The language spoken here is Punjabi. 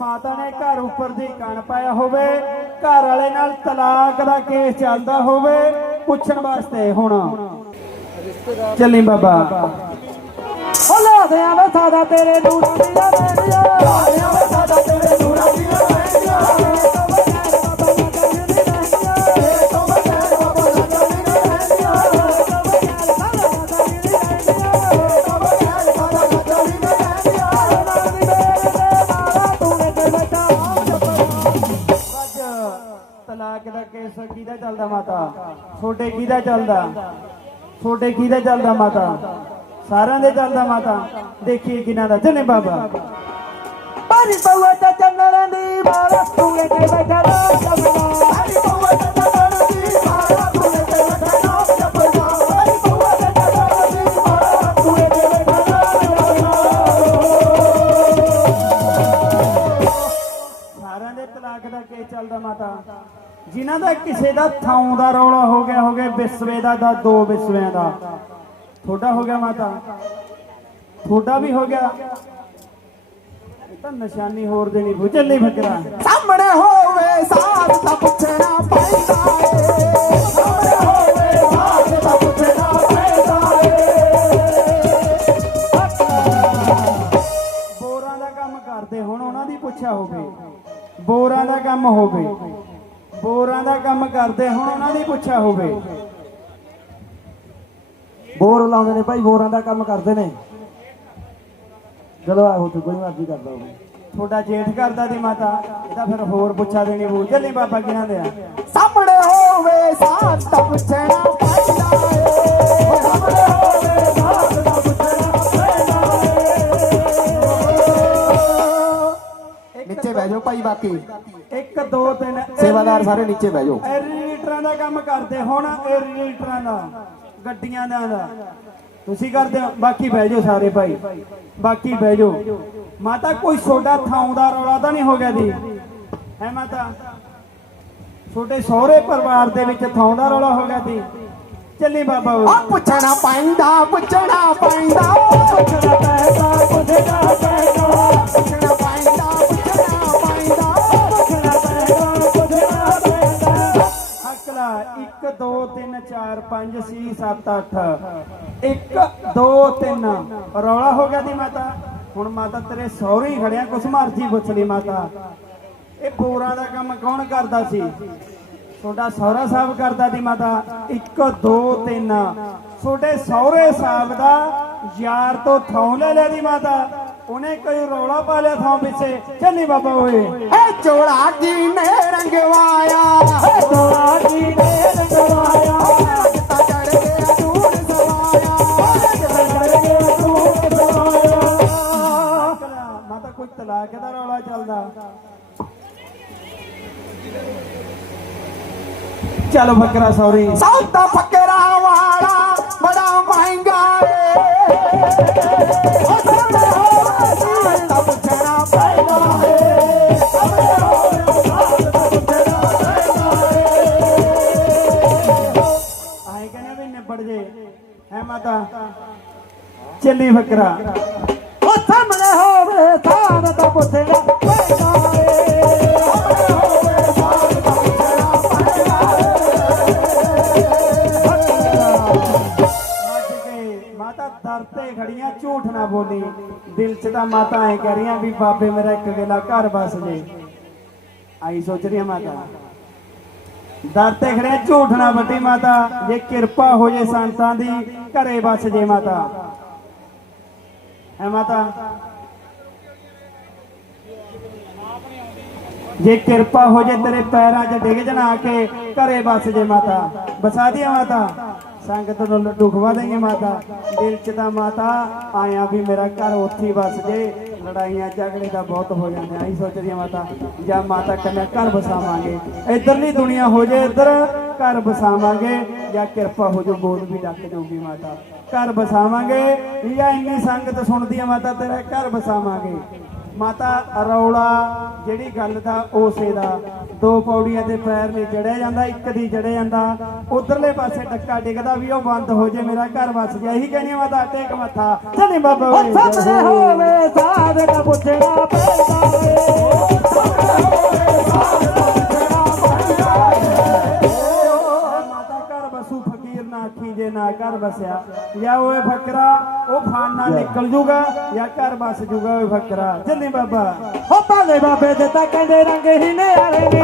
ਮਾਤਾ ਨੇ ਘਰ ਉੱਪਰ ਦੀ ਕਣ ਪਾਇਆ ਹੋਵੇ, ਘਰ ਵਾਲੇ ਨਾਲ ਤਲਾਕ ਦਾ ਕੇਸ ਚੱਲਦਾ ਹੋਵੇ, ਪੁੱਛਣ ਵਾਸਤੇ ਹੁਣ। ਚੱਲੀ ਬਾਬਾ। ਹਲਾ ਦੇ ਆਵੇ ਸਾਦਾ ਤੇਰੇ ਨੂਰਾਂ ਦੀਆਂ ਰਹਿਣੀਆਂ ਲਾ ਕਿਹਦਾ ਚੱਲਦਾ ਮਾਤਾ? ਛੋਡੇ ਕਿਹਦਾ ਚੱਲਦਾ? ਛੋਡੇ ਕਿਹਦਾ ਚੱਲਦਾ ਮਾਤਾ? ਸਾਰਿਆਂ ਦੇ ਚੱਲਦਾ ਮਾਤਾ। ਦੇਖੀਏ ਕਿਨਾਂ ਦਾ ਜਨੇ ਬਾਬਾ। ਪਾਣੀ ਪਵਾ ਤਾਂ ਚੰਨਰਾਂ ਦੀ ਮਾਰਾ ਤੂੰ ਤੇ ਬੈਠਾ ਰੋ ਜਮਨਾ ਪਾਣੀ ਪਵਾ ਤਾਂ ਸਾਰਿਆਂ ਦੇ ਤਲਾਕ ਦਾ ਕੇਸ ਚੱਲਦਾ ਮਾਤਾ। ਜਿਨ੍ਹਾਂ ਦਾ ਕਿਸੇ ਦਾ ਥਾਂ ਦਾ ਰੌਲਾ ਹੋ ਗਿਆ ਹੋ ਗਿਆ ਵਿਸਵੇ ਦਾ ਦਾ ਦੋ ਵਿਸਵਿਆਂ ਦਾ। ਤੁਹਾਡਾ ਹੋ ਗਿਆ ਮਾਤਾ ਤੁਹਾਡਾ ਵੀ ਹੋ ਗਿਆ। ਇਹ ਤਾਂ ਨਿਸ਼ਾਨੀ ਹੋਰ ਦੇਣੀ ਭੁ ਚੱਲੀ ਫਕਰਾ ਸਾਹਮਣੇ ਹੋਵੇ ਸਾਥ ਤਾਂ ਪੁੱਛਣਾ ਪੈਂਦਾ ਏ ਸਾਹਮਣੇ ਹੋਵੇ ਸਾਥ ਤਾਂ ਪੁੱਛਣਾ ਪੈਂਦਾ ਬੋਰਾਂ ਦਾ ਕੰਮ ਕਰਦੇ ਹੁਣ ਉਹਨਾਂ ਦੀ ਪੁੱਛਿਆ ਹੋਵੇ। ਬੋਰਾਂ ਦਾ ਕੰਮ ਹੋਵੇ। ਬੋਰਾਂ ਦਾ ਕੰਮ ਕਰਦੇ ਹੁਣ ਉਹਨਾਂ ਦੀ ਪੁੱਛਿਆ ਹੋਵੇ। ਬੋਰ ਲਾਉਂਦੇ ਨੇ ਭਾਈ ਬੋਰਾਂ ਦਾ ਕੰਮ ਕਰਦੇ ਨੇ। ਚਲੋ ਆਹੋ ਤੇ ਕੋਈ ਮਰਜ਼ੀ ਕਰਦਾ ਹੋਵੇ। ਤੁਹਾਡਾ ਜੇਠ ਕਰਦਾ ਦੀ ਮਾਤਾ ਇਹਦਾ ਫਿਰ ਹੋਰ ਪੁੱਛਾ ਦੇਣੀ ਬੂ ਚੱਲੀ ਬਾਬਾ ਕਿਹਨਾਂ ਦੇ ਆ? ਸਾਹਮਣੇ ਹੋਵੇ ਸਾਥ ਤਾਂ ਪੁੱਛਣਾ ਪੈਂਦਾ ਏ। ਸਾਹਮਣੇ ਹੋਵੇ ਸਾਥ ਤਾਂ ਪੁੱਛਣਾ ਪੈਂਦਾ ਏ। ਨੀਚੇ ਬਹਿ ਜਾਓ ਭਾਈ ਬਾਕੀ। 1 2 3 ਸੇਵਾਦਾਰ ਸਾਰੇ ਨੀਚੇ ਬਹਿ ਜਾਓ। ਲੀਟਰਾਂ ਦਾ ਕੰਮ ਕਰਦੇ ਹੁਣ ਲੀਟਰਾਂ ਦਾ ਗੱਡੀਆਂ ਦਾ ਤੁਸੀਂ ਕਰਦੇ ਹੋ ਬਾਕੀ ਬਹਿ ਜਾਓ ਸਾਰੇ ਭਾਈ। ਬਾਕੀ ਬਹਿ ਜਾਓ। ਮਾਤਾ ਕੋਈ ਛੋਟਾ ਥਾਂ ਦਾ ਰੌਲਾ ਤਾਂ ਨਹੀਂ ਹੋ ਗਿਆ ਦੀ ਹੈ ਮਾਤਾ? ਛੋਟੇ ਸਹੁਰੇ ਪਰਿਵਾਰ ਦੇ ਵਿੱਚ ਥਾਂ ਦਾ ਰੌਲਾ ਹੋ ਗਿਆ ਦੀ ਚੱਲੀ ਬਾਬਾ। ਆ ਪੁੱਛਣਾ ਪੈਂਦਾ ਪੁੱਛਣਾ ਪੈਂਦਾ। 3 4 5 6 7 8 1 2 3 ਰੌਲਾ ਹੋ ਗਿਆ ਦੀ ਮਾਤਾ। ਹੁਣ ਮਾਤਾ ਤੇਰੇ ਸਹੁਰੇ ਹੀ ਖੜਿਆ, ਕੁਛ ਮਰਜ਼ੀ ਪੁੱਛ ਲਈ ਮਾਤਾ। ਇਹ ਬੋਰਾਂ ਦਾ ਕੰਮ ਕੌਣ ਕਰਦਾ ਸੀ? ਤੁਹਾਡਾ ਸਹੁਰਾ ਸਾਹਿਬ ਕਰਦਾ ਦੀ ਮਾਤਾ। 1 2 3 ਤੁਹਾਡੇ ਸਹੁਰੇ ਸਾਹਿਬ ਦਾ ਯਾਰ ਤੋਂ ਥਾਂ ਲੈ ਲਿਆ ਦੀ ਮਾਤਾ। ਉਹਨੇ ਕੋਈ ਰੌਲਾ ਪਾ ਲਿਆ ਥਾਂ ਪਿੱਛੇ। ਚੱਲੀ ਬਾਬਾ ਓਏ। ਏ ਚੋਲਾ ਕੀ ਨੇ ਰੰਗਵਾਇਆ। ਏ ਚੋਲਾ ਕੀ ਨੇ चल बकरा सॉरी सौदा बकरा वाला बड़ा महंगा चली बकरा उथ मने होवे सारा तो पुछेगा ਦਰ ਤੇ ਖੜੀਆਂ, ਝੂਠ ਨਾ ਬੋਲੀ। ਦਿਲ 'ਚ ਤਾਂ ਮਾਤਾ ਐ ਕਹਿ ਰਹੀਆਂ ਵੀ ਬਾਬੇ ਮੇਰਾ ਇੱਕ ਵੇਲਾ ਘਰ ਬਸ ਜੇ। ਆਈ ਸੋਚ ਰਹੀ ਮਾਤਾ। ਦਰ ਤੇ ਖੜਿਆ, ਝੂਠ ਨਾ ਵੱਡੀ ਮਾਤਾ। ਜੇ ਕਿਰਪਾ ਹੋ ਜੇ ਸੰਤਾਂ ਦੀ, ਘਰੇ ਬਸ ਜੇ ਮਾਤਾ। ਹੈ ਮਾਤਾ? ਜੇ ਕਿਰਪਾ ਹੋ ਜੇ ਤੇਰੇ ਪੈਰਾਂ 'ਚ ਡਿੱਗ ਜਣਾ ਕੇ, ਘਰੇ ਬਸ ਜੇ ਮਾਤਾ। ਬਸਾ ਦਿਆ ਮਾਤਾ। ਸੰਗਤ ਨੂੰ ਲੱਡੂ ਖਵਾ ਦੇਂਗੇ ਮਾਤਾ। ਦਿਲ 'ਚ ਤਾਂ ਮਾਤਾ, ਆਇਆ ਵੀ ਮੇਰਾ ਘਰ ਉੱਥੇ ਹੀ ਜੇ। ਲੜਾਈਆਂ ਝਗੜੇ ਦਾ ਬਹੁਤ ਹੋ ਜਾਂਦੇ ਆਈ ਸੋਚਦੀ ਮਾਤਾ, ਜਾਂ ਮਾਤਾ ਕੰਨਿਆ ਘਰ ਬਸਾਵਾਂਗੇ ਇਧਰਲੀ ਦੁਨੀਆ ਹੋ ਜੇ, ਇੱਧਰ ਘਰ ਬਸਾਵਾਂਗੇ ਜਾਂ ਕਿਰਪਾ ਹੋ ਜੋ ਬੋਲ ਵੀ ਡੱਕ ਜਾਊਗੀ ਮਾਤਾ। ਘਰ ਬਸਾਵਾਂਗੇ ਜਾਂ ਇੰਨੀ ਸੰਗਤ ਸੁਣਦੀ ਆ ਮਾਤਾ, ਤੇਰਾ ਘਰ ਬਸਾਵਾਂਗੇ ਮਾਤਾ ਰੌਲਾ ਜਿਹੜੀ ਗੱਲ ਦਾ ਉਸੇ ਦਾ। ਦੋ ਪੌੜੀਆਂ ਦੇ ਪੈਰ ਨਹੀਂ ਜੜਿਆ ਜਾਂਦਾ, ਇੱਕ ਦੀ ਜੜਿਆ ਜਾਂਦਾ। ਉਧਰਲੇ ਪਾਸੇ ਟੱਕਾ ਡਿੱਗਦਾ ਵੀ ਉਹ ਬੰਦ ਹੋ ਜੇ, ਮੇਰਾ ਘਰ ਵਸ ਗਿਆ। ਇਹੀ ਕਹਿੰਦੀ ਆ ਮਾਤਾ, ਟੇਕ ਮੱਥਾ। ਚੱਲੇ ਬਾਬਾ ਹੋਵੇ, ਸਾਧ ਦਾ ਪੁੱਛਣਾ ਪੈਂਦਾ ਏ ਮਕਾਨ ਵਸਿਆ। ਜਾਂ ਉਹ ਫਕਰਾ ਉਹ ਖਾਨ ਨਿਕਲ ਜੂਗਾ ਜਾਂ ਘਰ ਵਸ ਜੂਗਾ ਉਹ ਫਕਰਾ। ਜੱਲੀ ਬਾਬਾ। ਹੋ ਭਾਲੇ ਬਾਬੇ ਦੇ ਤਾਂ ਕਹਿੰਦੇ ਰੰਗ ਹੀ ਨਿਆਰੇ ਨੇ।